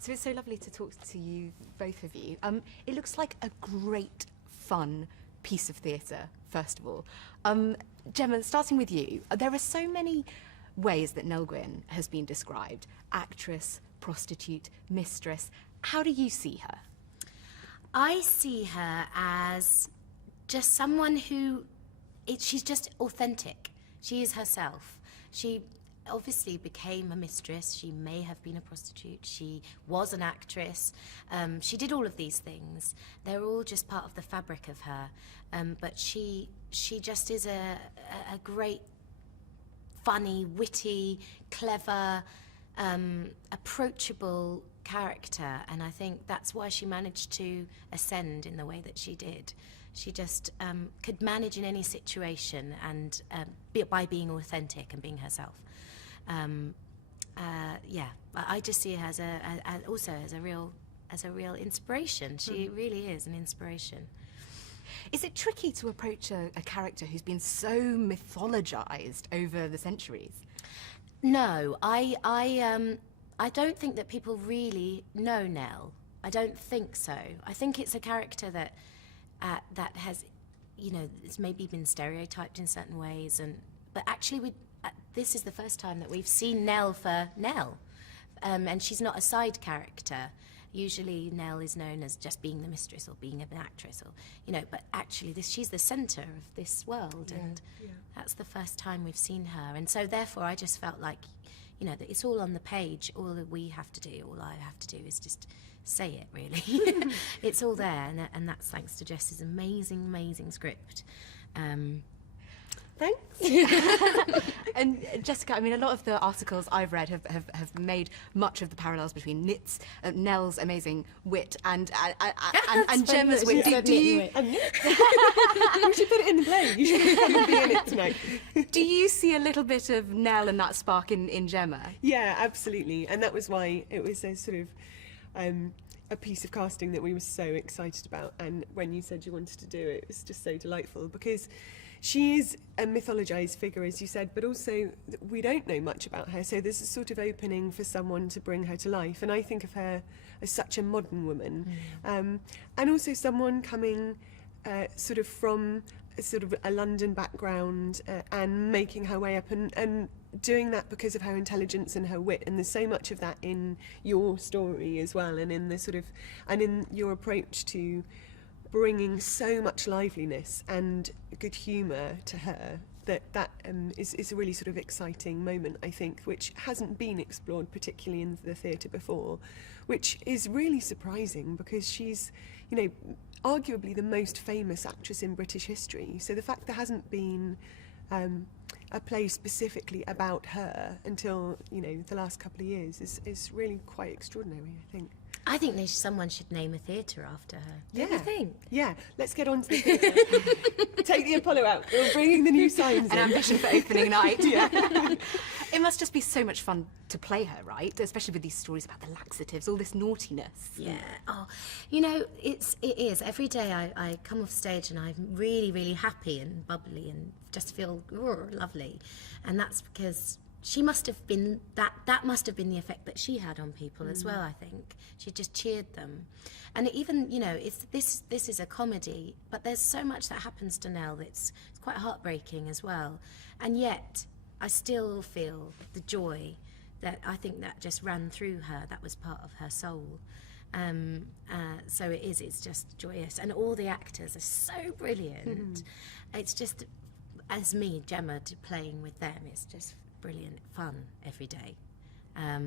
So it's so lovely to talk to you, both of you. It looks like a great, fun piece of theatre, first of all. Gemma, starting with you, there are so many ways that Nell Gwynn has been described. Actress, prostitute, mistress. How do you see her? I see her as just someone who, she's just authentic. She is herself. She obviously became a mistress. She may have been a prostitute. She was an actress. She did all of these things. They're all just part of the fabric of her. But she just is a great, funny, witty, clever, approachable character, and I think that's why she managed to ascend in the way that she did. She just could manage in any situation, and by being authentic and being herself. Yeah, I just see her as also as a real inspiration. She really is an inspiration. Is it tricky to approach a character who's been so mythologized over the centuries? No, I don't think that people really know Nell. I don't think so. I think it's a character that that has, it's maybe been stereotyped in certain ways, but actually this is the first time that we've seen Nell for Nell, and she's not a side character. Usually Nell is known as just being the mistress or being an actress, or but actually she's the centre of this world, and that's the first time we've seen her, and so therefore I just felt like, that it's all on the page. All that we have to do, all I have to do is just say it, really. It's all there, and that's thanks to Jess's amazing script. Thanks. And Jessica, I mean, a lot of the articles I've read have made much of the parallels between Nell's amazing wit and Gemma's wit. Do you? We should put it in the play. You should be in it tonight. Do you see a little bit of Nell and that spark in Gemma? Yeah, absolutely. And that was why it was a sort of a piece of casting that we were so excited about. And when you said you wanted to do it, it was just so delightful, because she is a mythologized figure, as you said, but also we don't know much about her. So there's a sort of opening for someone to bring her to life. And I think of her as such a modern woman. And also someone coming sort of from a London background and making her way up and doing that because of her intelligence and her wit. And there's so much of that in your story as well, and in the and in your approach to bringing so much liveliness and good humour to her, that is a really sort of exciting moment, I think, which hasn't been explored particularly in the theatre before, which is really surprising, because she's, arguably the most famous actress in British history. So the fact there hasn't been a play specifically about her until, the last couple of years is really quite extraordinary, I think. I think someone should name a theatre after her. Don't you think? Yeah, let's get on to the theatre. Take the Apollo out. We're bringing the new signs in. An ambition for opening night. Yeah. It must just be so much fun to play her, right? Especially with these stories about the laxatives, all this naughtiness. Yeah. Oh, it is. Every day I come off stage and I'm really, really happy and bubbly and just feel lovely. And that's because she must have been, that must have been the effect that she had on people as well, I think. She just cheered them. And even, this is a comedy, but there's so much that happens to Nell that's it's quite heartbreaking as well. And yet, I still feel the joy that I think that just ran through her, that was part of her soul. So it's just joyous. And all the actors are so brilliant. It's just, as me, Gemma, playing with them, it's just brilliant fun every day. I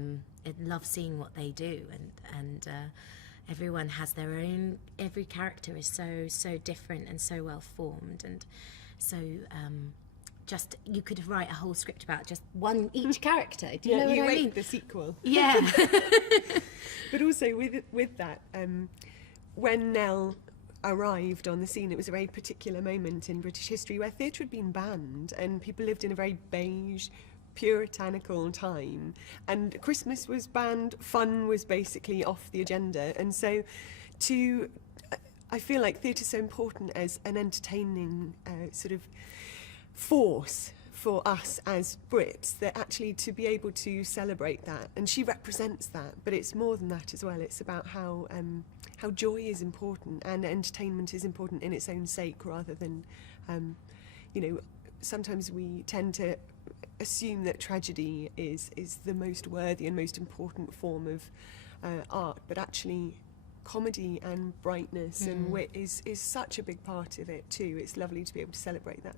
love seeing what they do, and everyone has their own. Every character is so different and so well formed, and so just you could write a whole script about just each character. Do you know what I mean? The sequel. Yeah. But also with that, when Nell arrived on the scene, it was a very particular moment in British history where theatre had been banned and people lived in a very beige, puritanical time, and Christmas was banned, fun was basically off the agenda. And so I feel like theatre's so important as an entertaining sort of force for us as Brits, that actually to be able to celebrate that, and she represents that, but it's more than that as well. It's about how joy is important and entertainment is important in its own sake, rather than, you know, sometimes we tend to assume that tragedy is the most worthy and most important form of art, but actually comedy and brightness and wit is such a big part of it too. It's lovely to be able to celebrate that.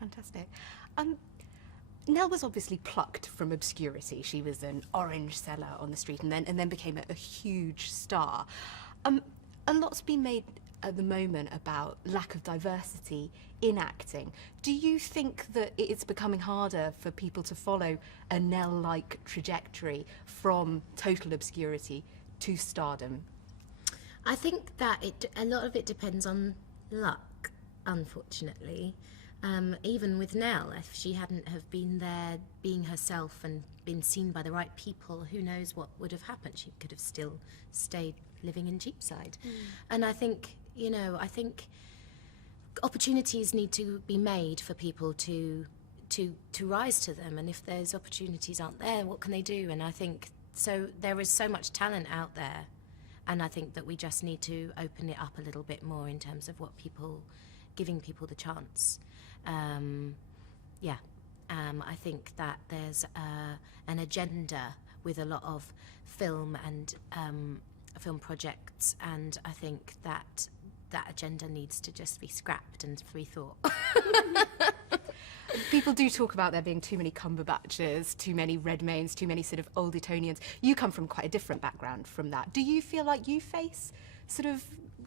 Fantastic. Nell was obviously plucked from obscurity. She was an orange seller on the street and then became a huge star. A lot's been made at the moment about lack of diversity in acting. Do you think that it's becoming harder for people to follow a Nell-like trajectory from total obscurity to stardom? I think that a lot of it depends on luck, unfortunately. Even with Nell, if she hadn't have been there being herself and been seen by the right people, who knows what would have happened. She could have still stayed living in Cheapside. And I think, you know, opportunities need to be made for people to rise to them, and if those opportunities aren't there, what can they do? And I think, so there is so much talent out there, and I think that we just need to open it up a little bit more in terms of giving people the chance. I think that there's an agenda with a lot of film and film projects, and I think that agenda needs to just be scrapped and rethought. People do talk about there being too many Cumberbatches, too many Redmaynes, too many sort of old Etonians. You come from quite a different background from that. Do you feel like you face sort of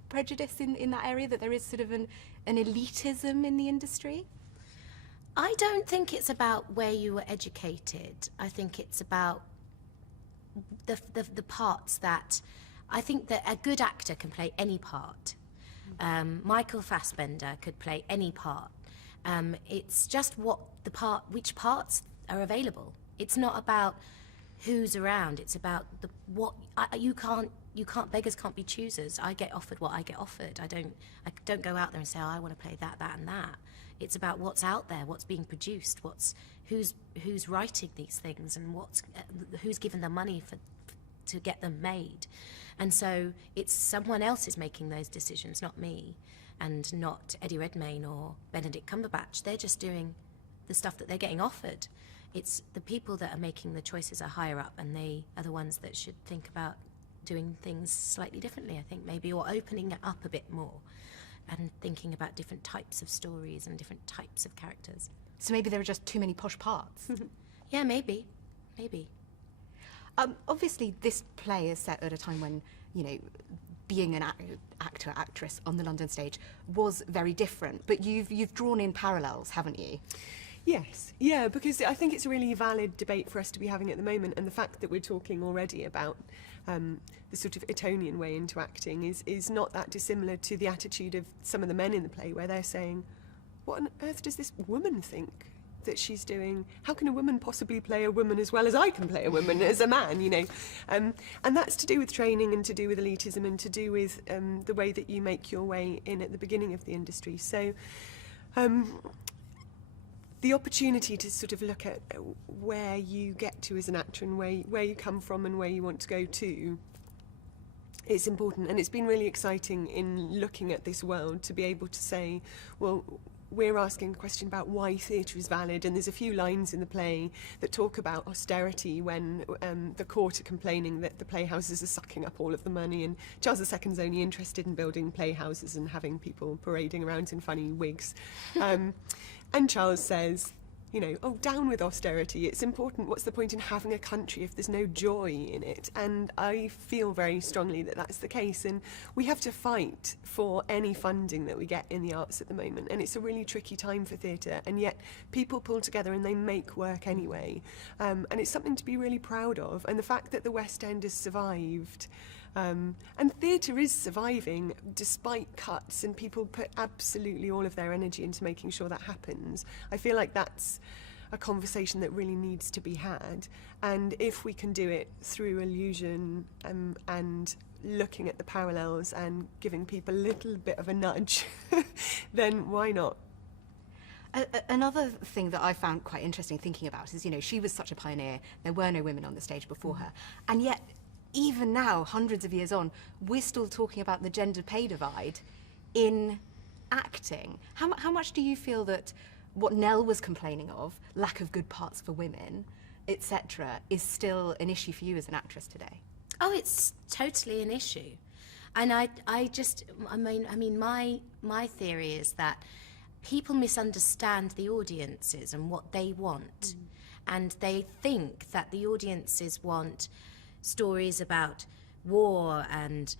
prejudice in that area, that there is sort of an elitism in the industry? I don't think it's about where you were educated. I think it's about the parts that... I think that a good actor can play any part. Michael Fassbender could play any part. It's just which parts are available. It's not about who's around. It's about beggars can't be choosers. I get offered what I get offered. I don't go out there and say, oh, I want to play that, and that. It's about what's out there, what's being produced, who's writing these things, and who's given the money to get them made. And so it's someone else is making those decisions, not me, and not Eddie Redmayne or Benedict Cumberbatch. They're just doing the stuff that they're getting offered. It's the people that are making the choices are higher up, and they are the ones that should think about doing things slightly differently, I think, maybe, or opening it up a bit more and thinking about different types of stories and different types of characters. So maybe there are just too many posh parts? Yeah, maybe. Obviously, this play is set at a time when, you know, being an actor, actress on the London stage was very different. But you've drawn in parallels, haven't you? Yes, yeah, because I think it's a really valid debate for us to be having at the moment, and the fact that we're talking already about the sort of Etonian way into acting is not that dissimilar to the attitude of some of the men in the play, where they're saying, what on earth does this woman think that she's doing? How can a woman possibly play a woman as well as I can play a woman as a man, you know? And that's to do with training and to do with elitism and to do with the way that you make your way in at the beginning of the industry. So the opportunity to sort of look at where you get to as an actor and where you come from and where you want to go to, it's important. And it's been really exciting in looking at this world to be able to say, well, we're asking a question about why theatre is valid, and there's a few lines in the play that talk about austerity when the court are complaining that the playhouses are sucking up all of the money, and Charles II's only interested in building playhouses and having people parading around in funny wigs. And Charles says, you know, oh, down with austerity, it's important. What's the point in having a country if there's no joy in it? And I feel very strongly that that's the case, and we have to fight for any funding that we get in the arts at the moment, and it's a really tricky time for theatre, and yet people pull together and they make work anyway, and it's something to be really proud of. And the fact that the West End has survived, and theatre is surviving despite cuts, and people put absolutely all of their energy into making sure that happens. I feel like that's a conversation that really needs to be had, and if we can do it through illusion and looking at the parallels and giving people a little bit of a nudge, then why not? Another thing that I found quite interesting thinking about is, she was such a pioneer. There were no women on the stage before her. And yet, even now, hundreds of years on, we're still talking about the gender pay divide in acting. How much do you feel that what Nell was complaining of, lack of good parts for women, etc., is still an issue for you as an actress today? Oh, it's totally an issue. And my theory is that people misunderstand the audiences and what they want. And they think that the audiences want stories about war and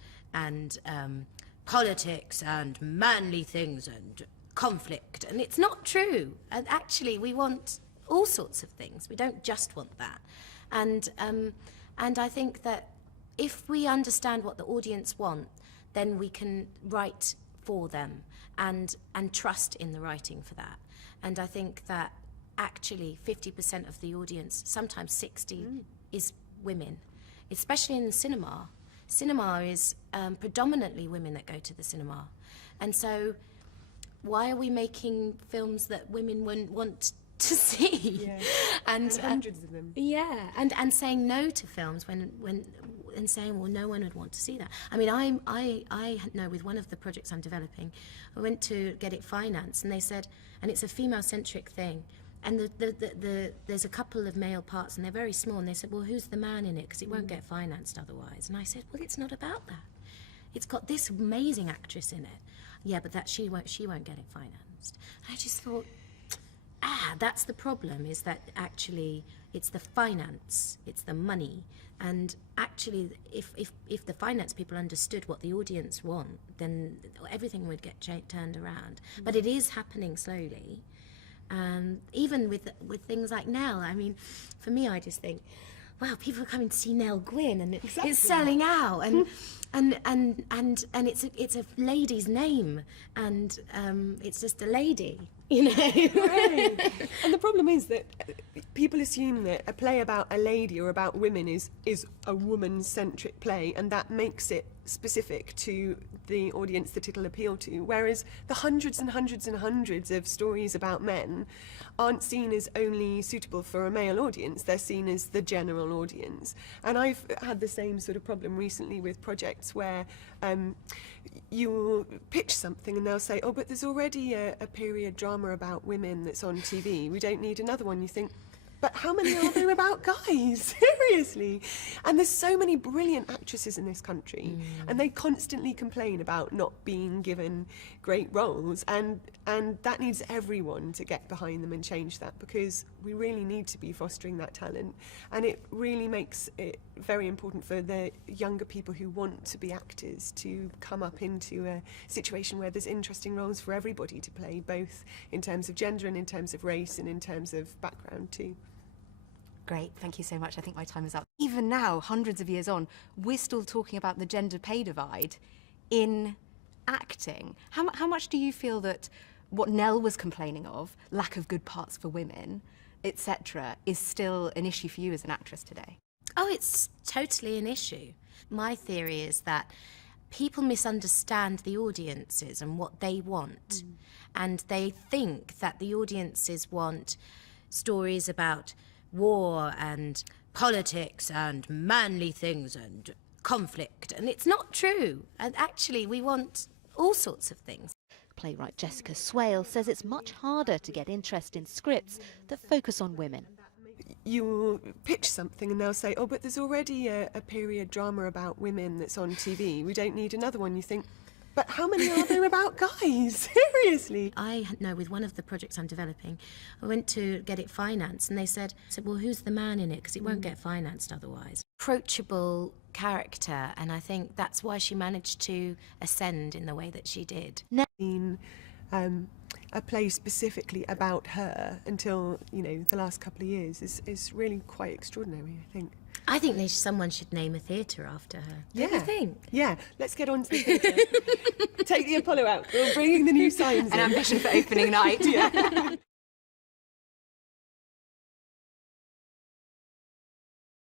politics and manly things and conflict. And it's not true. And actually, we want all sorts of things. We don't just want that. And I think that if we understand what the audience want, then we can write for them and trust in the writing for that. And I think that actually 50% of the audience, sometimes 60%, is women, especially in the cinema. Cinema is predominantly women that go to the cinema. And so why are we making films that women wouldn't want to see? Yeah. And hundreds of them. Yeah, and saying no to films and saying, well, no one would want to see that. I mean, I know with one of the projects I'm developing, I went to get it financed, and they said, and it's a female-centric thing, and there's a couple of male parts, and they're very small, and they said, well, who's the man in it? Because it won't get financed otherwise. And I said, well, it's not about that. It's got this amazing actress in it. Yeah, but she won't get it financed. And I just thought, that's the problem, is that actually it's the finance, it's the money. And actually, if the finance people understood what the audience want, then everything would get turned around. But it is happening slowly. Even with things like Nell. I mean, for me, I just think, wow, people are coming to see Nell Gwynn, and it's selling out, and it's a lady's name, and it's just a lady, Right. And the problem is that people assume that a play about a lady or about women is a woman-centric play, and that makes it specific to the audience that it'll appeal to, whereas the hundreds and hundreds and hundreds of stories about men aren't seen as only suitable for a male audience, they're seen as the general audience. And I've had the same sort of problem recently with projects where you'll pitch something and they'll say, oh, but there's already a period drama about women that's on TV, we don't need another one. You think, but how many are there about guys? Seriously. And there's so many brilliant actresses in this country, and they constantly complain about not being given great roles, and that needs everyone to get behind them and change that, because we really need to be fostering that talent. And it really makes it very important for the younger people who want to be actors to come up into a situation where there's interesting roles for everybody to play, both in terms of gender and in terms of race and in terms of background too. Great, thank you so much. I think my time is up. Even now, hundreds of years on, we're still talking about the gender pay divide in acting. How much do you feel that what Nell was complaining of, lack of good parts for women, etc., is still an issue for you as an actress today? Oh, it's totally an issue. My theory is that people misunderstand the audiences and what they want. And they think that the audiences want stories about war and politics and manly things and conflict, and it's not true. And actually, we want all sorts of things. Playwright Jessica Swale says it's much harder to get interest in scripts that focus on women. You'll pitch something and they'll say, oh, but there's already a period drama about women that's on TV, we don't need another one. You think, but how many are there about guys? Seriously. I know with one of the projects I'm developing, I went to get it financed, and they said, well, who's the man in it? Because it won't get financed otherwise. Approachable character, and I think that's why she managed to ascend in the way that she did. A play specifically about her until, the last couple of years is really quite extraordinary, I think. I think someone should name a theatre after her. Don't you think? Yeah, let's get on to the theatre. Take the Apollo out. We're bringing the new signs in. An ambition for opening night. Yeah.